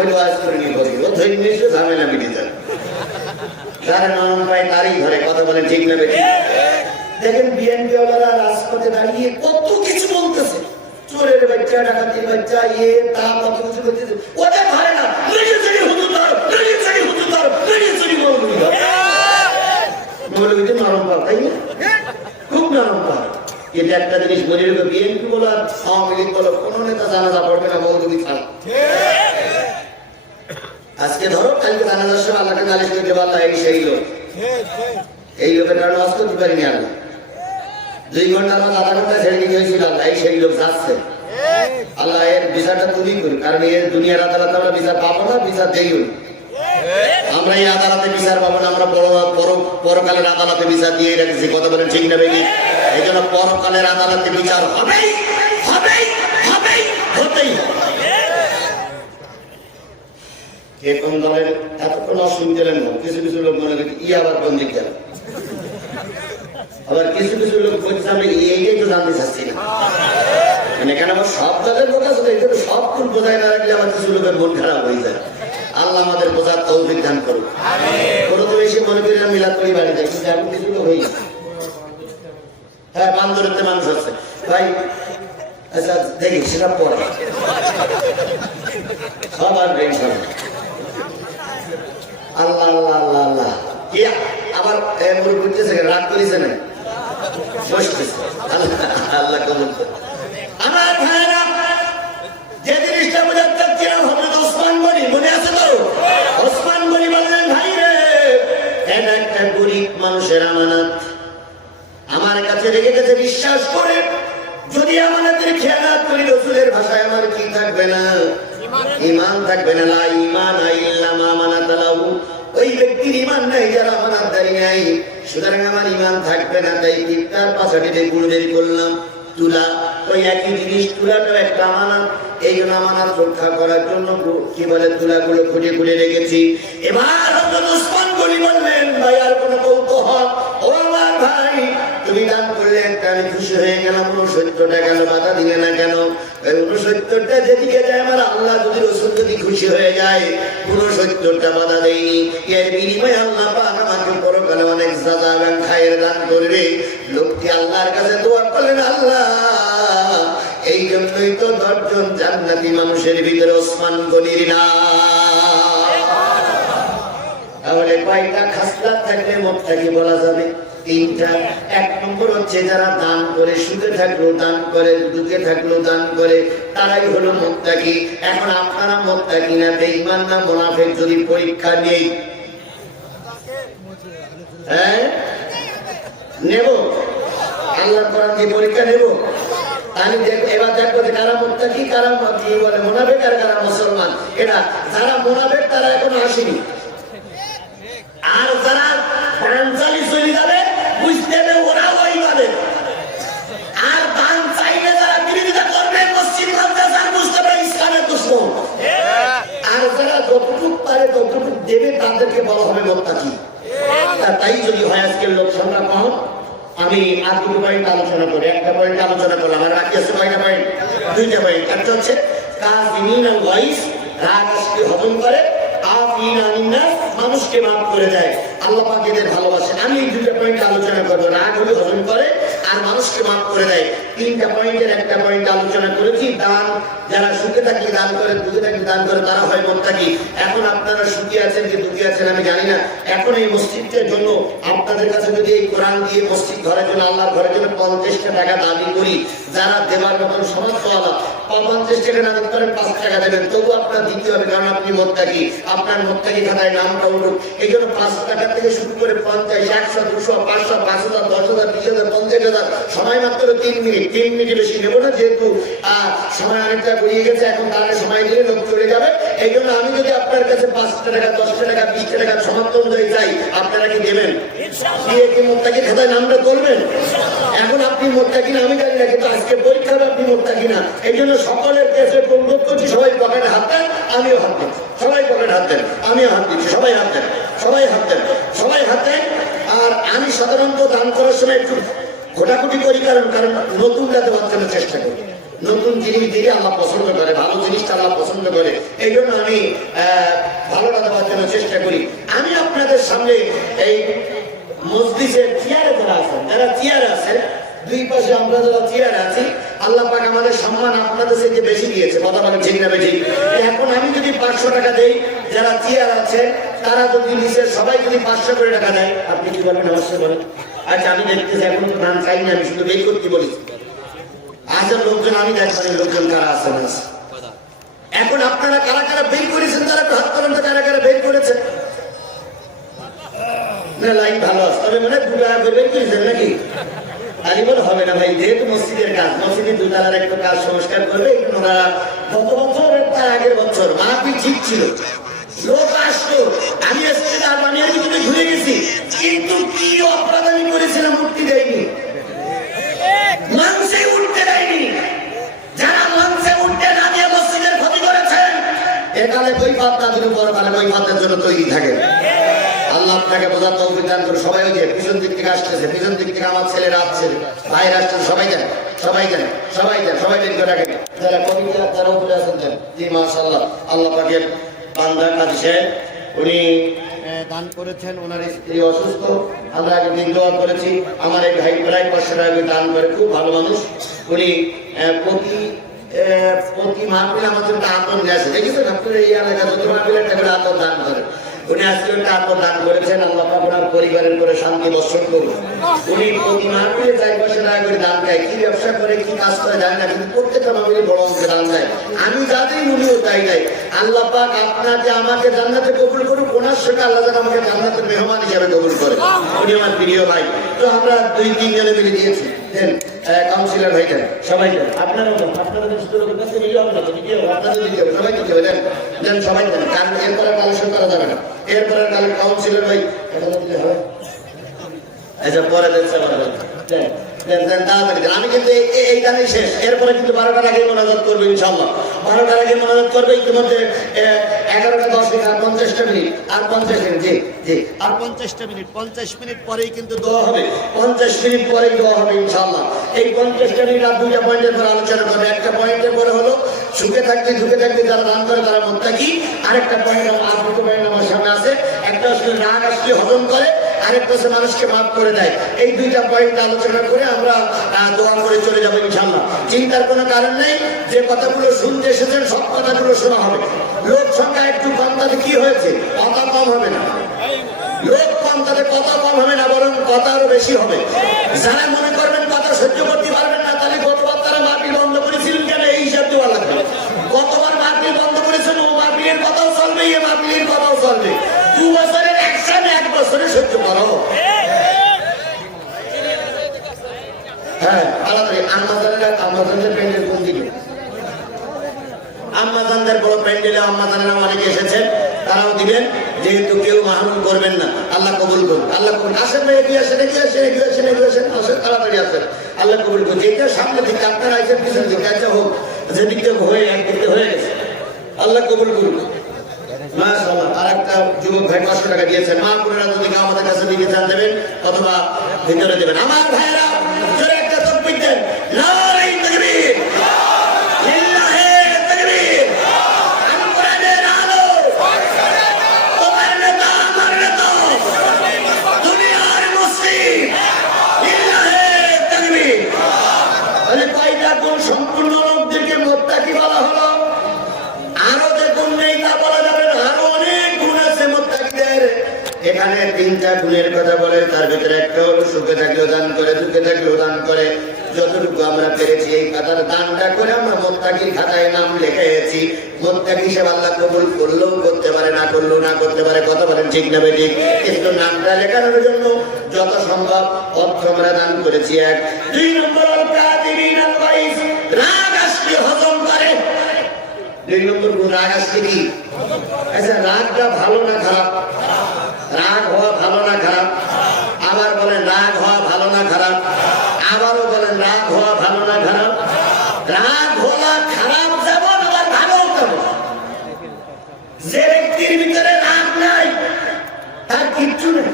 হইলে আজ করে নিয়ে বসি ও ধরে নিয়ে এসে ঝামেলা মিটে যাবে যারা নরম পায় তারই ঘরে কথা বলেন ঠিক না বেশি দেখেন বিএনপি ওয়ালারা রাজপথে দাঁড়িয়ে কত কিছু বলতেছে চোরের বাচ্চা ডাকাতির বাচ্চা তা কত কিছু করতেছে ওটা ধরে না মৌলবীতে নরম পাল তাই না খুব নরম পাল এটা একটা জিনিস বলে রেখে বিএনপি বলো আর আওয়ামী লীগ বলো কোন নেতা জানাজা পড়বে না মৌলবী ছাড়া আজকে ধরো কালকে জানাজার সময় আল্লাহকে নালিশ করে দেবো আল্লাহ এই লোকের কারণে আজ করতে পারিনি আল্লাহ 2 ঘন্টার মধ্যে আধা ঘন্টা ছেড়ে দিতে হয়েছিল আল্লাহ সেই লোক যাচ্ছে আল্লাহ এর বিচারটা তুলি করি কারণ এর দুনিয়ার আদালতে আমরা বিচার পাবো না বিচার দেই আমরা এই আদালতে বিচার পাবো না আমরা পরকালের আদালতে বিচার দিয়ে রেখেছি কথা বলেন ঠিক না বেশি এই জন্য পরকালের আদালতে বিচার হবেই হবেই হবেই হতেই কে কোন দলের এতক্ষণ অসুবিধা না কিছু কিছু লোক মনে করি আবার কোন দিক যাবে আবার কিছু কিছু লোক বলছে আমি এইটাই তো জানতে চাচ্ছি না মানে কেন আমার সব দলের লোক আছে তো সব কোন বোঝায় না রাখলে আমার কিছু লোকের মন খারাপ হয়ে যায় আল্লাহ আমাদের বোঝার তৌফিক দান করুক কোনো তো এসে মনে করি মিলাদ করি বাড়ি যায় কিন্তু আমি কিছু লোক হই হ্যাঁ বান্দরেতে মানুষ আছে ভাই আচ্ছা দেখি সেটা পরে সব আর টেনশন আল্লাহ আল্লাহ আল্লাহ আল্লাহ কি আবার বুঝতেছে রাগ করেছে না বসতেছে আল্লাহ কবুল আমার ভাইরা যে জিনিসটা বোঝাতে চাচ্ছিলাম হযরত ওসমান গনি মনে আছে তো ওসমান গনি বললেন ভাই রে একটা গরিব মানুষের আমানত আমার কাছে রেখে গেছে বিশ্বাস করে যদি আমাদের খেয়ানত করি রাসূলের ভাষায় আমার কি থাকবে না ঈমান থাকবে না লা ঈমান ইল্লা মা আমানাত লাহু ওই ব্যক্তির ঈমান নাই যার আমানতদারি নাই সুতরাং আমার ঈমান থাকবে না তাই ইফতার পাশাটিতে গুণ বের করলাম তুলা ওই একই জিনিস তুলাটাও একটা আমানত এই জন্য আমানত রক্ষা করার জন্য কি বলে তুলাগুলো খুঁজে খুঁজে রেখেছি এবার হযরত ওসমান গনি বললেন ভাই আর কোনো কৌতূহল ও আমার ভাই তুমি দান করলে একটা আমি খুশি হয়ে গেলাম 69টা গেল বাধা দিলে না কেন ওই 69টা যেদিকে যায় আমার আল্লাহ যদি রাসূল যদি খুশি হয়ে যায় 69টা বাধা দেয়নি এর বিনিময়ে আল্লাহ পাক আমাকে পরকালে অনেক সাজা এবং খায়ের দান করবে লোকটি আল্লাহর কাছে দোয়া করলেন আল্লাহ এই জন্যই তো 10 জন জান্নাতি মানুষের ভিতরে ওসমান গনির নাম তাহলে কয়টা খাসলাত থাকলে মুত্তাকি বলা যাবে 3টা এক নম্বর হচ্ছে যারা দান করে সুখে থাকলেও দান করে দুঃখে থাকলেও দান করে তারাই হলো মুত্তাকি এখন আপনারা মুত্তাকি না বেঈমান না মুনাফিক যদি পরীক্ষা নেই হ্যাঁ নেব আল্লাহর কোরআন দিয়ে পরীক্ষা নেব আমি এবার দেখবো যে কারা মুত্তাকি কারা কি বলে মুনাফিক আর কারা মুসলমান এটা যারা মুনাফিক তারা এখনো আসেনি আর যারা ফ্রান্সালি চলে যাবে বুঝতে হবে ওরা ওই পাবে আর দান চাইলে যারা বিরোধিতা করবে মসজিদ মাদ্রাসার বুঝতে হবে ইসলামের দুশমন আর যারা যতটুকু পারে ততটুকু দেবে তাদেরকে বলা হবে মুত্তাকি তাই যদি হয় আজকের লোক সংখ্যা কম আমি আর 2 পয়েন্ট আলোচনা করি একটা পয়েন্ট আলোচনা করলাম আর বাকি আছে কয়টা পয়েন্ট 2টা পয়েন্ট একটা হচ্ছে কাযিমিন আল গাইস রাগকে হজম করে আফিন আনিন নাস মানুষকে maaf করে দেয় আল্লাহ পাক এদের ভালোবাসে আমি এই 2টা পয়েন্ট আলোচনা করব রাগ হলে হজম করে আর মানুষকে maaf করে দেয় 3টা পয়েন্টের একটা পয়েন্ট আলোচনা করেছি দান যারা সুখে থাকলে দান করে দুঃখে থাকলে দান করে তারা হয় মুত্তাকি এখন আপনারা সুখী আছেন কি দুঃখী আছেন আমি জানি না এখন এই মসজিদের জন্য আপনাদের কাছে যদি এই কোরআন দিয়ে মসজিদ ঘরের জন্য আল্লাহর ঘরের জন্য 50 টাকা দাবি করি যারা দেবার মতন সমাজওয়ালা 50 টাকা না দিতে পারেন 5 টাকা দেবেন তবু আপনার দিতে হবে কারণ আপনি মুত্তাকি আপনার মুত্তাকি খাতায় নামটা উঠুক এই জন্য 5 টাকা থেকে শুরু করে 50 100 200 500 5000 10000 20000 50000 সময় মাত্র 3 মিনিট বেশি নেব না যেহেতু সময় অনেকটা গড়িয়ে গেছে এখন তাহলে সময় দিলে লোক চলে যাবে এই জন্য আমি যদি আপনার কাছে 5 টাকা 10 টাকা 20 টাকা সমাপ্ত অনুযায়ী চাই আপনারা কি দেবেন দিয়ে কি মুত্তাকি খাতায় নামটা তুলবেন এখন আপনি মুত্তাকি না আমি জানি না কিন্তু আজকে পরীক্ষায় আপনি মুত্তাকি না এই জন্য সকলের কাছে অনুরোধ করছি সবাই পকেটে হাত দেন আমিও হাত দিই সবাই পকেটে হাত দেন আমিও হাত দিচ্ছি সবাই হাত দেন সবাই হাত দেন সবাই হাত দেন আর আমি সাধারণত দান করার সময় একটু ঘোটাঘুটি করি কারণ নতুনটা দেওয়ার জন্য চেষ্টা করি নতুন জিনিস দিলে আল্লাহ পছন্দ করে, ভালো জিনিসটা আল্লাহ পছন্দ করে। এই জন্য আমি ভালোটা দেওয়ার জন্য চেষ্টা করি। আমি আপনাদের সামনে এই মসজিদের চেয়ারে যারা চেয়ারে আছেন, দুই পাশে আমরা যারা চেয়ারে আছি, আল্লাহ পাক আমাদের সম্মান আপনাদের থেকে বেশি দিয়েছে, কথা বলেন ঠিক না বেশি? এখন আমি যদি 500 টাকা দেই, যারা চেয়ার আছে তারা যদি নিচে সবাই যদি 500 করে টাকা দেয়, আপনি কি বলবেন? অবশ্যই বলেন। আচ্ছা, আমি দেখতেছি এখন তো ধান চাই না, আমি শুধু বের করতে বলেছি। আজের লোকজন আমি দেখবেন লোকজন কারা আছে না। এখন আপনারা কারা কারা বের করেছেন, তারা একটু হাত করেন তো, কারা কারা বের করেছেন? না লাইন ভালো আছে, তবে মানে 2 টাকা করে বের করেছেন নাকি? আরে বলে হবে না ভাই, যেহেতু মসজিদের কাজ, মসজিদের 2 তলার একটা কাজ সংস্কার করবে, ওনারা গত বছর তার আগের বছর মাটি ঠিক ছিল, লোক আসতো, আমি আমি ঘুরে গেছি, কিন্তু কি অপরাধ আমি করেছিলাম? উঠতে দেয়নি, মানুষে উঠতে দেয়নি। যারা মানুষে উঠতে না দিয়ে মসজিদের ক্ষতি করেছেন, একালে বই পাত তাদের উপর, কালে বই পাতের জন্য তৈরি থাকে। আল্লাহ আপনাকে বোঝার তৌফিক দান করে। সবাই ওই যে পিছন দিক থেকে আসতেছে, পিছন দিক থেকে আমার ছেলেরা আসছে, ভাইরা আসছেন, সবাই যান, সবাই যান, সবাই যান, সবাই বের করে রাখেন। যারা কমিটি যারা উপরে আছেন দেন। জি মাশাআল্লাহ, আল্লাহ পাকের বান্দা কাজী সাহেব, উনি দান করেছেন, ওনার স্ত্রী অসুস্থ, আমরা আগে দিন দোয়া করেছি। আমার এই ভাই প্রায় 500 টাকা দান করে, খুব ভালো মানুষ উনি। প্রতি মাহফিল আমাদের একটা আতন গেছে, দেখেছেন আপনার এই এলাকা যত মাহফিল একটা করে আতন দান করে। উনি আজকে একটা আতন দান করেছেন, আল্লাহ পাক ওনার পরিবারের করে শান্তি বর্ষণ করুন। উনি প্রতি মাহফিলে 4-500 টাকা করে দান দেয়, কি ব্যবসা করে কি কাজ করে জানি না, কিন্তু প্রত্যেকটা মাহফিলে বড় অঙ্কে দান দেয়। আমি যাতেই উনিও তাই দেয়। আল্লাহ পাক আপনাকে আমাকে জান্নাতে কবুল করুক, ওনার সঙ্গে আল্লাহ যেন আমাকে জান্নাতের মেহমান হিসাবে কবুল করে। উনি আমার প্রিয় ভাই। তো আমরা 2-3 জনে মিলে দিয়েছি, দেন কাউন্সিলর ভাই দেন, সবাই দেন, আপনারাও দেন, আপনাদের কাছে মিলে হবে না, আপনাদের দিতে হবে, সবাই দিতে হবে, দেন দেন, সবাই দেন, কারণ এরপরে কালেকশন করা যাবে না। এরপরে কাউন্সিলর ভাই দিতে হবে। আচ্ছা, পরে দেন, আমি কিন্তু এই গানেই শেষ, এরপরে কিন্তু 12টার আগে মোনাজাত করবো ইনশাআল্লাহ। 12টার আগে মোনাজাত করবে, ইতিমধ্যে 11:10 আর 50টা মিনিট, আর 50 মিনিট, জি জি, আর 50টা মিনিট, 50 মিনিট পরেই কিন্তু দোয়া হবে, 50 মিনিট পরেই দোয়া হবে ইনশাআল্লাহ। এই 50টা মিনিট আর 2টা পয়েন্টের পর আলোচনা করবে। একটা পয়েন্টের পরে হলো সুখে থাকতে ঝুঁকে থাকতে যারা দান করে তারা মুত্তাকি। আরেকটা পয়েন্ট আর 2টো পয়েন্ট আমার সামনে আছে। একটা আসলে রাগ আসলে হজম করে, আরেকটা হচ্ছে মানুষকে মাফ করে দেয়। এই 2টা পয়েন্ট আলোচনা করে আমরা দোয়া করে চলে যাবো ইনশাআল্লাহ। চিন্তার কোনো কারণ নেই, যে কথাগুলো শুনতে এসেছেন সব কথাগুলো শোনা হবে। লোক সংখ্যা একটু কম, তাতে কি হয়েছে? কথা কম হবে না, লোক কম তাতে কথা কম হবে না, বরং কথা আরো বেশি হবে। যারা মনে করবেন কথা সহ্য করতে পারবেন না, তাহলে গতবার তারা মাহফিল বন্ধ করেছিলেন কেন, এই হিসাব দেওয়া লাগবে। গতবার মাহফিল বন্ধ করেছেন, ও মাহফিলের কথাও চলবে, এ মাহফিলের কথাও চলবে। 2 বছরের একসাথে 1 বছরে সহ্য করো। হ্যাঁ, আলাদা আম্মাজানের প্যান্ডেল কোন দিকে? আম্মাজানদের বড় প্যান্ডেলে আম্মাজানেরা অনেকে এসেছেন, তারাও দিবেন, যেহেতু কেউ মাহরুম করবেন না। আল্লাহ কবুল করুন, আল্লাহ কবুল। আসেন ভাই, এগিয়ে আসেন, এগিয়ে আসেন, এগিয়ে আসেন, এগিয়ে আসেন, আসেন, তাড়াতাড়ি আসেন। আল্লাহ কবুল করুন। যেটা সামনে দিকে আপনারা আইসেন, পিছন দিকে আচ্ছা হোক, যেদিক থেকে হয়ে একদিকে হয়ে গেছে, আল্লাহ কবুল করুন। মাশাআল্লাহ। আর একটা যুবক ভাই 500 টাকা দিয়েছেন। মা বোনেরা যদি আমাদের কাছে দিকে চান দেবেন, অথবা ভিতরে দেবেন। আমার ভাইরা জোরে একটা তাকবীর দেন, নারে তাকবীর, লিল্লাহে তাকবীর। আল কোরআনের আলো, তোমার নেতা আমার নেতা, দুনিয়ার মুসলিম, লিল্লাহে তাকবীর। তাহলে কয়টা গুণ সম্পূর্ণ লোকদেরকে মুত্তাকি বলা হলো? আরো যে গুণ নেই তা বলা যাবে না, আরো অনেক গুণ আছে মুত্তাকিদের। এখানে 3টা গুণের কথা বলে, তার ভিতরে একটা হলো সুখে থাকলেও দান করে, দুঃখে থাকলেও দান করে। যতটুকু আমরা পেরেছি এই খাতার দানটা করে আমরা মুত্তাকির খাতায় নাম লিখেছি। মুত্তাকি হিসেবে আল্লাহ কবুল করলেও করতে পারে, না করলেও না করতে পারে, কথা বলেন ঠিক না বেঠিক? কিন্তু নামটা লেখানোর জন্য যত সম্ভব অর্থ আমরা দান করেছি। 1 2 নম্বর আল কাযিমিন আল গাইজ, রাগ আসলে হজম করে। 2 নম্বর গুণ, রাগ আসলে কি? আচ্ছা, রাগটা ভালো না খারাপ? রাগ হওয়া ভালো না খারাপ? আবার বলেন রাগ হওয়া ভালো না খারাপ? আবারও বলেন রাগ হওয়া ভালো না খারাপ? রাগ হওয়া খারাপ যেমন, আবার ভালো তেমন। যে ব্যক্তির ভিতরে রাগ নাই তার কিচ্ছু নেই।